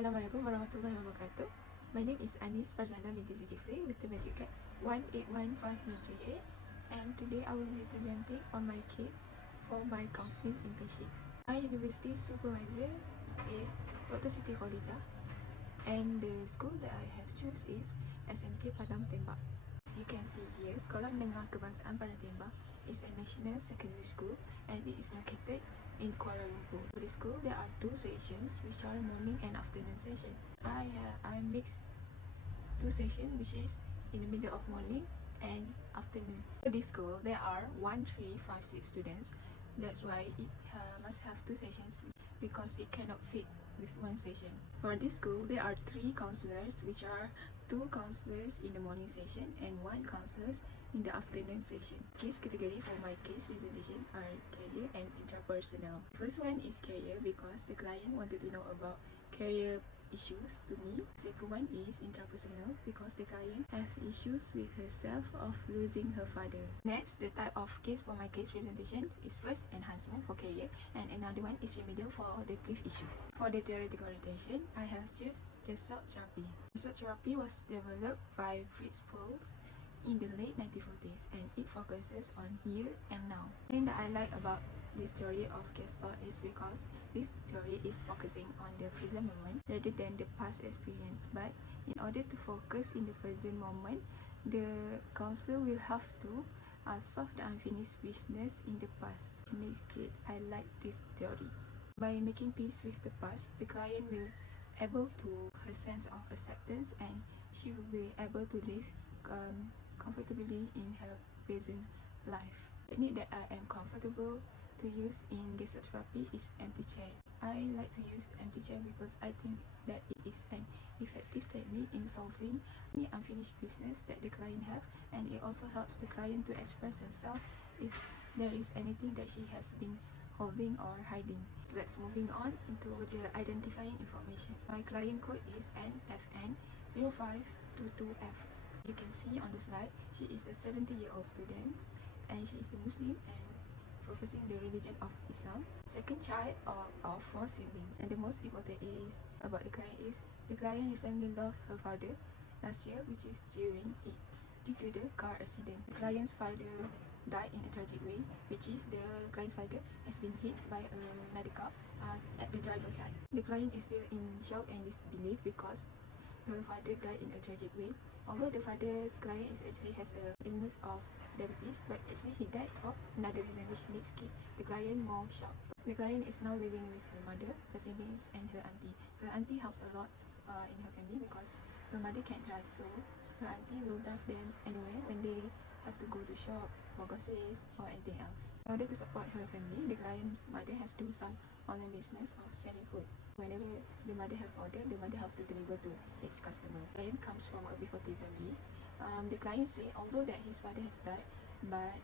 Assalamualaikum warahmatullahi wabarakatuh. My name is Anis Farzana binti Zulkifli with the metric card 1815938, and today I will be presenting on my case for my counseling internship. My university supervisor is Dr. Siti Khadijah, and the school that I have choose is SMK Padang Tembak. As you can see here, Sekolah Menengah Kebangsaan Padang Tembak is a national secondary school and it is located in Kuala Lumpur. For the school, there are two sessions which are morning and afternoon session. I mix two sessions which is in the middle of morning and afternoon. For this school, there are 1356 students. That's why it must have two sessions because it cannot fit with one session. For this school, there are three counselors, which are two counselors in the morning session and one counselor in the afternoon session. Case category for my case presentation are career and interpersonal. First one is career because the client wanted to know about career issues to me. Second one is interpersonal because the client have issues with herself of losing her father. Next, the type of case for my case presentation is first enhancement for career and another one is remedial for the grief issue. For the theoretical orientation, I have choose gestal therapy. Gestal therapy was developed by Fritz Perls in the late 1940s and it focuses on here and now. The thing that I like about this theory of Gestalt is because this theory is focusing on the present moment rather than the past experience. But in order to focus in the present moment, the counsel will have to solve the unfinished business in the past. To make it, I like this theory. By making peace with the past, the client will able to her sense of acceptance and she will be able to live comfortably in her present life. The technique that I am comfortable to use in gestalt therapy is empty chair. I like to use empty chair because I think that it is an effective technique in solving any unfinished business that the client have, and it also helps the client to express herself if there is anything that she has been holding or hiding. So let's moving on into the identifying information. My client code is NFN0522F. You can see on the slide, she is a 70-year-old student and she is a Muslim and professing the religion of Islam. Second child of 4 siblings, and the most important is about the client is the client recently lost her father last year, which is due to the car accident. The client's father died in a tragic way, which is the client's father has been hit by another car at the driver's side. The client is still in shock and disbelief because her father died in a tragic way. Although the father's client actually has a illness of diabetes, but actually he died of another reason which makes the client more shocked. The client is now living with her mother, her siblings, and her auntie. Her auntie helps a lot in her family because her mother can't drive, so her auntie will drive them anywhere when they have to go to shop for groceries or anything else. In order to support her family, the client's mother has to do some online business of selling foods. Whenever the mother have order, the mother have to deliver to its customer. The client comes from a B40 family. The client say although that his father has died, but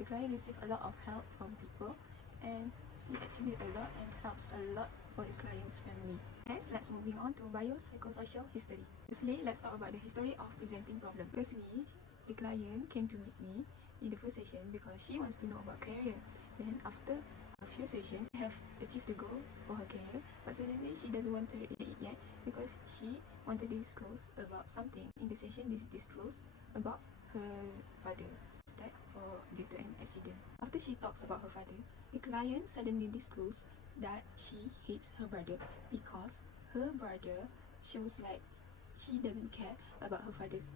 the client received a lot of help from people and he actually a lot and helps a lot for the client's family. Next, let's moving on to biopsychosocial history. Firstly, let's talk about the history of presenting problem. Firstly, the client came to meet me in the first session because she wants to know about career. Then after a few sessions, have achieved the goal for her career, but suddenly she doesn't want to read it yet because she wanted to disclose about something. In the session, this disclose about her father died due to an accident. After she talks about her father, the client suddenly disclosed that she hates her brother because her brother shows like he doesn't care about their father's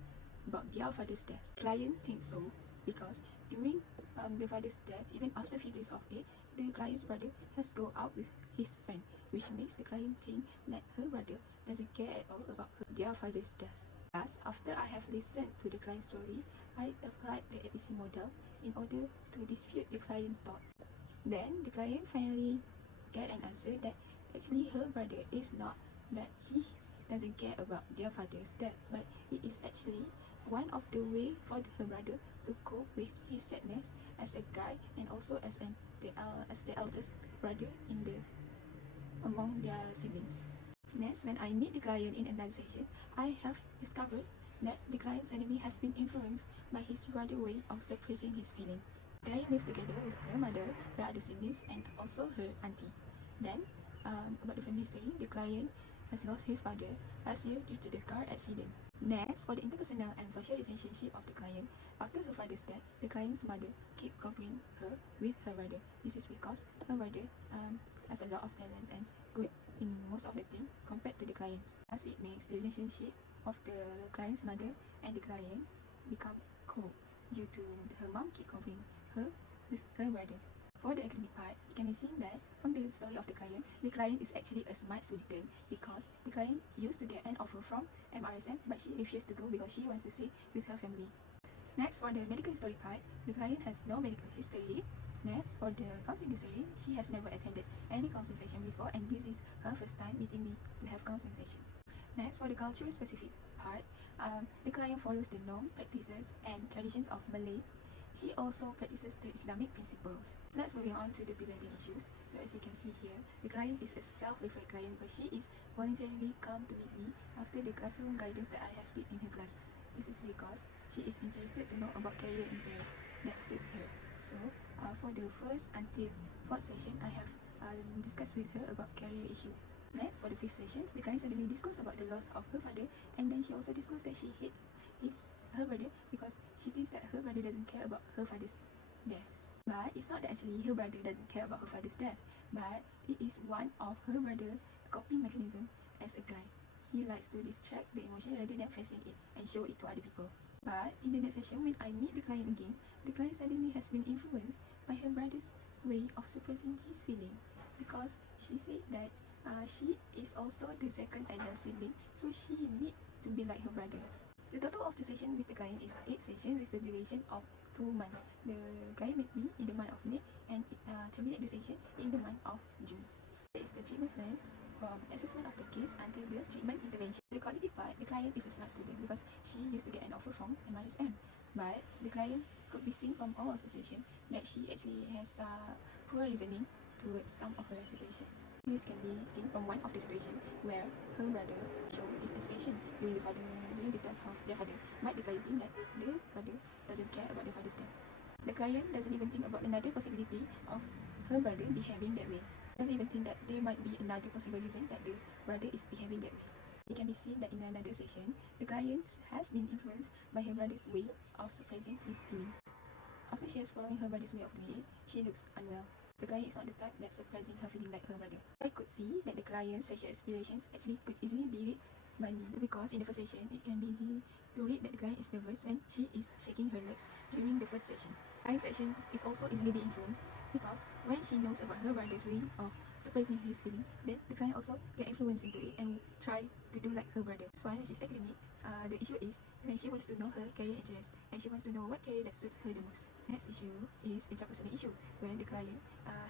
death. Client thinks so because during the father's death, even after few days of it, the client's brother has go out with his friend, which makes the client think that her brother doesn't care at all about their father's death. Thus, after I have listened to the client's story, I applied the ABC model in order to dispute the client's thought. Then the client finally get an answer that actually her brother is not that he doesn't care about their father's death, but it is actually one of the way for her brother to cope with his sadness as a guy and also as the eldest brother among their siblings. Next, when I meet the client in another session, I have discovered that the client suddenly has been influenced by his brother way of suppressing his feeling. The client lives together with her mother, her other siblings, and also her auntie. Then, about the family history, the client has lost his father last year due to the car accident. Next, for the interpersonal and social relationship of the client, after her father's death, the client's mother kept comparing her with her brother. This is because her brother has a lot of talents and good in most of the things compared to the client. As it makes the relationship of the client's mother and the client become cold due to her mom keep comparing her with her brother. For the academic part, it can be seen that from the story of the client is actually a smart student because the client used to get an offer from MRSM but she refused to go because she wants to stay with her family. Next, for the medical history part, the client has no medical history. Next, for the counseling history, she has never attended any counseling session before and this is her first time meeting me to have counseling session. Next, for the cultural specific part, the client follows the norm, practices and traditions of Malay. She also practices the Islamic principles. Let's moving on to the presenting issues. So as you can see here, the client is a self-referred client because she is voluntarily come to meet me after the classroom guidance that I have did in her class. This is because she is interested to know about career interests that suits her. So for the first until fourth session, I have discussed with her about career issue. Next, for the fifth sessions, the client suddenly discussed about the loss of her father and then she also discussed that she hates her brother because she thinks that her brother doesn't care about her father's death. But it's not that actually her brother doesn't care about her father's death, but it is one of her brother's coping mechanism as a guy. He likes to distract the emotion rather than facing it and show it to other people. But in the next session, when I meet the client again, the client suddenly has been influenced by her brother's way of suppressing his feeling because she said that she is also the second elder sibling, so she need to be like her brother. The total of the session with the client is 8 sessions with the duration of 2 months. The client met me in the month of May and terminate the session in the month of June. That is the treatment plan from assessment of the case until the treatment intervention. The cognitive part, the client is a smart student because she used to get an offer from MRSM. But the client could be seen from all of the session that she actually has poor reasoning towards some of her situations. This can be seen from one of the situations where her brother showed his expression during the death of their father, but the client think that the brother doesn't care about the father's death. The client doesn't even think about another possibility of her brother behaving that way. Doesn't even think that there might be another possible reason that the brother is behaving that way. It can be seen that in another session, the client has been influenced by her brother's way of suppressing his feeling. After she has following her brother's way of doing it, she looks unwell. The client is not the type that's suppressing her feeling like her brother. I could see that the client's facial expressions actually could easily be read by me because in the first session, it can be easy to read that the client is nervous when she is shaking her legs during the first session. Client's action is also easily be influenced because when she knows about her brother's way of suppressing his feeling, then the client also get influenced into it and try to do like her brother. So when she's academic, the issue is when she wants to know her career interest and she wants to know what career that suits her the most. Next issue is intrapersonal issue, where the client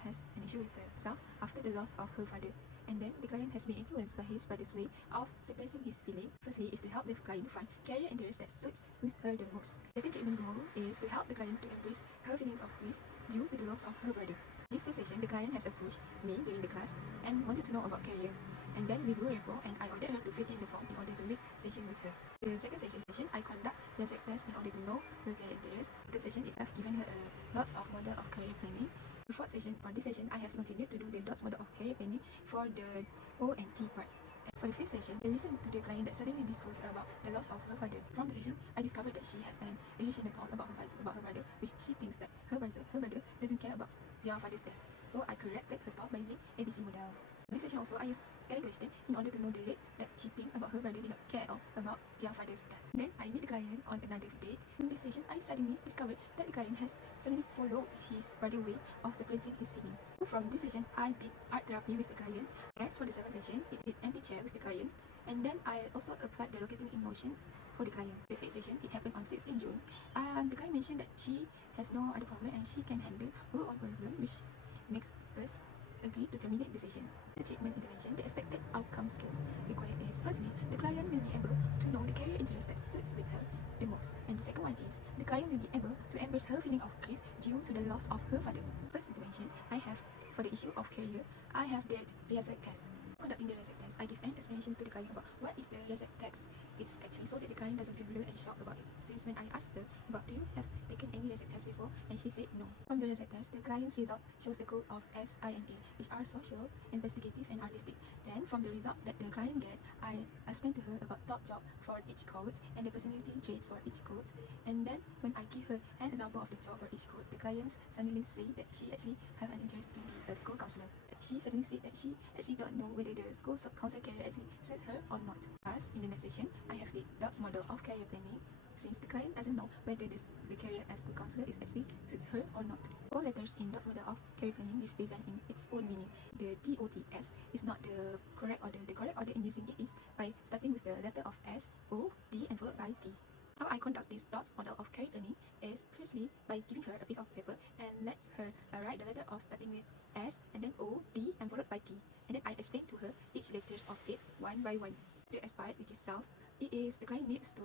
has an issue with herself after the loss of her father, and then the client has been influenced by his brother's way of suppressing his feeling. Firstly is to help the client find career interest that suits with her the most. Second treatment goal is to help the client to embrace her feelings of grief due to the loss of her brother. This first session, the client has approached me during the class and wanted to know about career. And then we do rapport and I ordered her to fill in the form in order to make session with her. The second session, I conduct Resic test in order to know her career interest. The session, it have given her lots of model of career planning. The fourth session, on this session, I have continued to do the dots model of career planning for the O and T part. And for the fifth session, I listened to the client that suddenly disclosed about the loss of her father. From the session, I discovered that she has an irrational thought about her brother, which she thinks that her brother doesn't care about their father's death. So I corrected her thought by using ABC model. In this session also, I used scale question in order to know the rate that she thinks about her brother did not care at all about their father's death. Then I meet the client on another date. In this session, I suddenly discovered that the client has suddenly followed his brother's way of suppressing his feeling. From this session, I did art therapy with the client. As for the seventh session, it did empty chair with the client. And then I also applied the rotating emotions for the client. The eighth session, it happened on 16 June. The client mentioned that she has no other problem and she can handle her own problem, which makes us agree to terminate the session. The treatment intervention, the expected outcome skills required is firstly, the client will be able to know the career interest that suits with her the most. And the second one is, the client will be able to embrace her feeling of grief due to the loss of her father. First intervention, I have, for the issue of career, I have the Resic test. Conducting the reset test, I give an explanation to the client about what is the reset text. It's actually so that the client doesn't feel blurred and shocked about it. Since when I asked her about do you have taken any reset test before, and she said no. From the reset test, the client's result shows the code of S, I, and A, which are social, investigative, and artistic. Then, from the result that the client get, I explained to her about top job for each code and the personality traits for each code. And then, when I give her an example of the job for each code, the client suddenly say that she actually have an interest to be a school counselor. She suddenly said that she actually don't know whether the school counselor career actually suits her or not. As in the next session, I have the DOTS model of career planning, since the client doesn't know whether the career as school counselor is actually suits her or not. All letters in DOTS model of career planning represent in its own meaning. The DOTS is not the correct order. The correct order in using it is by starting with the letter of S, O, D, and followed by T. How I conduct this DOTS model of career planning is firstly by giving her a piece of paper and let her write the letter of starting with S and then O, D, and followed by T. And then I explain to her each letters of it one by one. The S part, which is self, it is the client needs to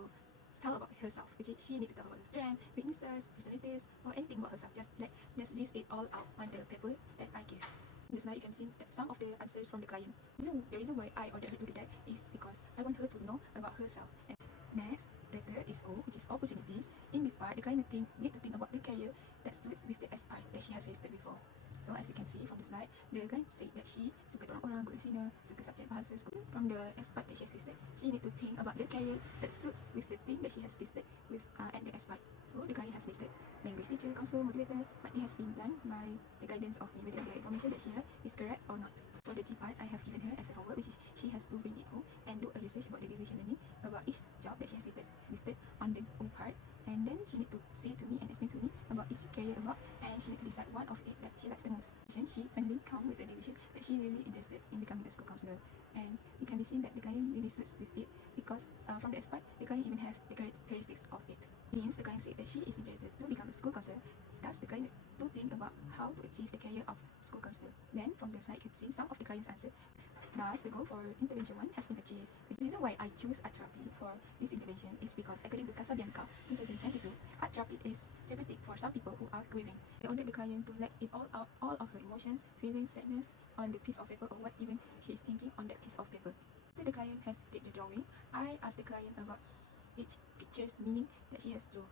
tell about herself, which is she needs to tell about her strengths, weaknesses, personalities, or anything about herself. Just list it all out on the paper that I give. In the slide, you can see that some of the answers from the client. The reason why I ordered her to do that is because I want her to know about herself. And next letter is O, which is opportunities. In this part, the client need to think about the career that suits with the S part that she has listed before. So as you can see from the slide, the client said that she suka tolong orang, good listener, suka subject bahasa. From the S part that she has listed, she need to think about the career that suits with the thing that she has listed with at the S part. So the client has listed language teacher, counselor, motivator, but it has been done by the guidance of me whether the information that she write is correct or not. For the D part, I have given her as a homework, which is she has to bring it home and do a research about the decision learning about each job that she has listed on the O part, and then she need to say to me and explain to me about each career about, and she need to decide one of it that she likes the most. Then she finally come with a decision that she really interested in becoming a school counselor, and it can be seen that the client really suits with it because from the S part, the client even have the characteristics of it. Means the client said that she is interested to become a school counselor. Thus, the client to think about how to achieve the career of school counselor. Then, from the slide, you can see some of the client's answer. Thus, the goal for intervention 1 has been achieved. The reason why I choose art therapy for this intervention is because, according to Casabianca 2022, art therapy is therapeutic for some people who are grieving. I ordered the client to let it all out, all of her emotions, feelings, sadness on the piece of paper or what even she is thinking on that piece of paper. After the client has did the drawing, I asked the client about each picture's meaning that she has drawn.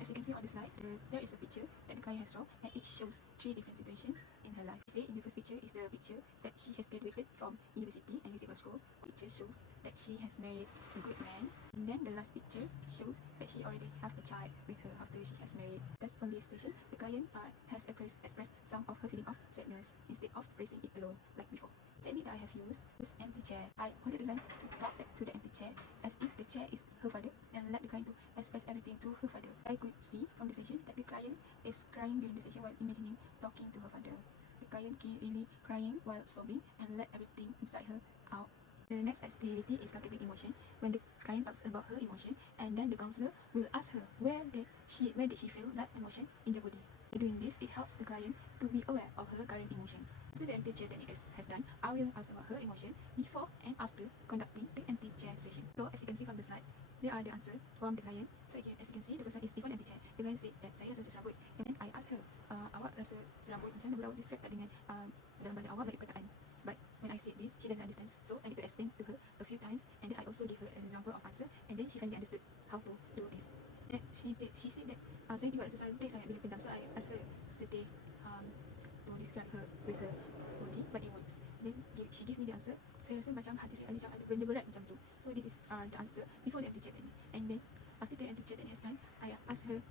As you can see on the slide, there is a picture that the client has drawn, and it shows 3 different situations in her life. Say in the first picture is the picture that she has graduated from university and received a school. Picture shows that she has married a good man, and then the last picture shows that she already have a child with her after she has married. Thus, from this session, the client has expressed some of her feeling of sadness instead of expressing it alone like before. The technique that I have used is empty chair. I wanted the client to talk back to the empty chair as if the chair is her father, and let the client to express everything to her father. I could see from the session that the client is crying during the session while imagining talking to her father. The client really crying while sobbing and let everything inside her out. The next activity is calculating emotion. When the client talks about her emotion, and then the counselor will ask her where did she feel that emotion in the body. By doing this, it helps the client to be aware of her current emotion. After the empty chair technique has done, I will ask about her emotion before and after conducting the empty chair session. So as you can see from the slide, there are the answers from the client. So again, as you can see, the first one is before empty chair. The client said that saya rasa serabut. And then I asked her, awak rasa serabut macam mana bila awak distract dengan dalam badan awak melalui perkataan. But when I said this, she doesn't understand. So I need to explain to her a few times, and then I also give her an example of answer, and then she finally understood how to do this. And she said that saya juga rasa sedih sangat bila pendam. So I asked her sedih to describe her with her body, but it works. Then she give me the answer. Saya rasa macam hati saya macam ada benda berat macam tu. So this is the answer before the empty chair technique. And then after the empty chair technique has done, I asked her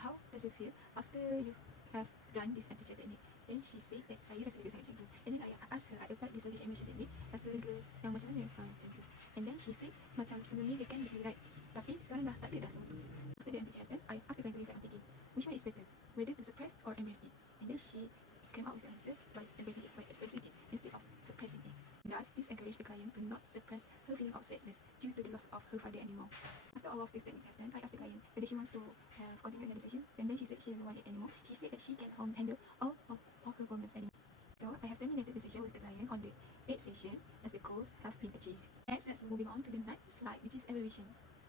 how does it feel after you have done this empty chair technique. Then she said that saya rasa lega sangat macam tu. And then I asked her, I applied this language emotion technique, rasa lega yang macam mana macam tu. And then she said macam sebelum ni dia kan bisa write, tapi sekarang dah tak ada dah semua tu. After the empty chair has done, I asked the client to reflect on thinking which one is better, whether to suppress or embrace it. And then she came out with the answer by embracing it, by expressing it instead of suppressing it. Thus, this encouraged the client to not suppress her feeling of sadness due to the loss of her father anymore. After all of these techniques have done, I asked the client whether she wants to have continued another session, and then she said she doesn't want it anymore. She said that she can handle all of her problems anymore. So, I have terminated the session with the client on the 8th session as the goals have been achieved. Next, let's moving on to the next slide, which is evaluation.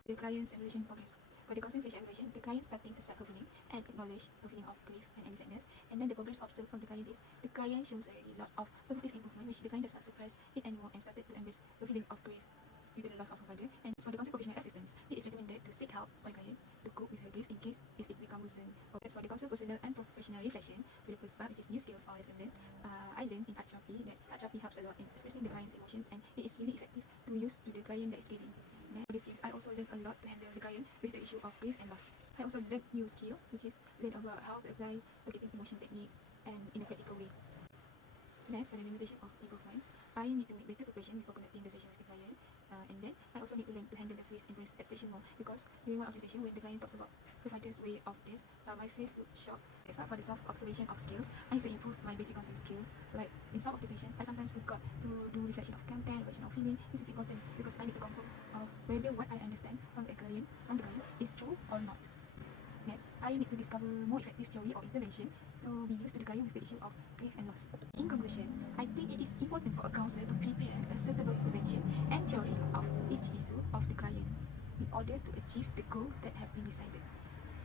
The client's evaluation progress. For the counseling session evaluation, the client starting accept her feeling and acknowledge her feeling of grief and any sadness. And then the progress observed from the client is the client shows a really lot of positive improvement, which the client does not suppress it anymore and started to embrace the feeling of grief due to the loss of her father. And for the counseling professional assistance, it is recommended to seek help for the client to cope with her grief in case if it becomes worsen. As for the counseling personal and professional reflection, for the first part, which is new skills or lesson learned, I learned in art therapy that art therapy helps a lot in expressing the client's emotions, and it is really effective to use to the client that is grieving. For this case, I also learned a lot to handle the client with the issue of grief and loss. I also learned new skill, which is learn about how to apply targeting emotion technique and in a practical way. Next, for the limitation of improvement, I need to make better preparation before conducting the session with the client. And then I also need to learn to handle the face expression more, because during one of the session when the client talks about her father's way of death, my face looked shocked. As for the self-observation of skills, I need to improve my basic counseling skills. Like in some of the session, I sometimes forgot to do reflection of content, reflection of feeling. This is important because I need to confirm whether what I understand from the client is true or not. Next, I need to discover more effective theory or intervention to be used to the client with the issue of grief and loss. In conclusion, I think it is important for a counselor to prepare a suitable intervention and theory of each issue of the client in order to achieve the goal that have been decided.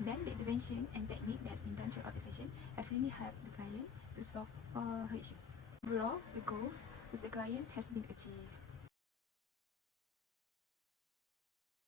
Then the intervention and technique that has been done throughout the session have really helped the client to solve her issue. Overall, the goals with the client has been achieved.